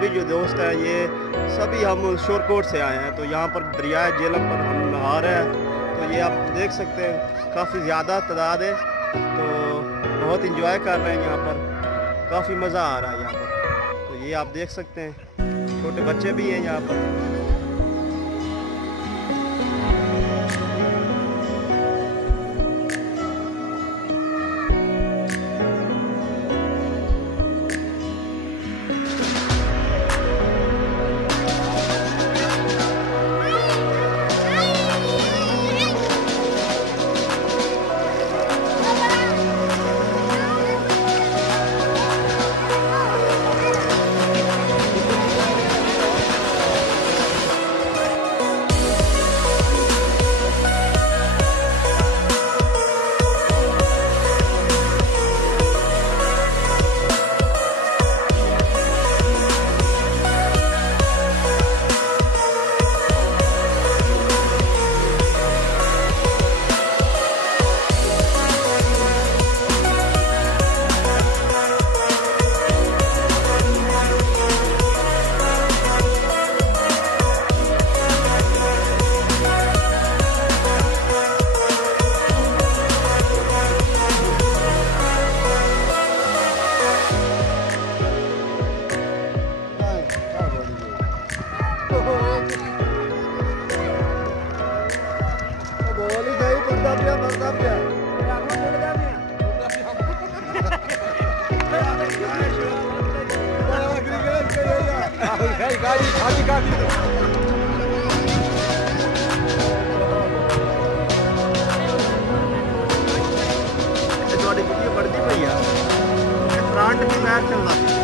सभी जो दोस्त हैं ये सभी हम शोरकोट से आए हैं। तो यहाँ पर दरिया झेलम पर हम नहा रहे हैं। तो ये आप देख सकते हैं काफ़ी ज़्यादा तादाद है। तो बहुत इंजॉय कर रहे हैं यहाँ पर, काफ़ी मज़ा आ रहा है यहाँ पर। तो ये आप देख सकते हैं छोटे बच्चे भी हैं यहाँ पर। थोड़ी वीडियो बढ़ती पई है, फ्रंट भी बैक चलता है।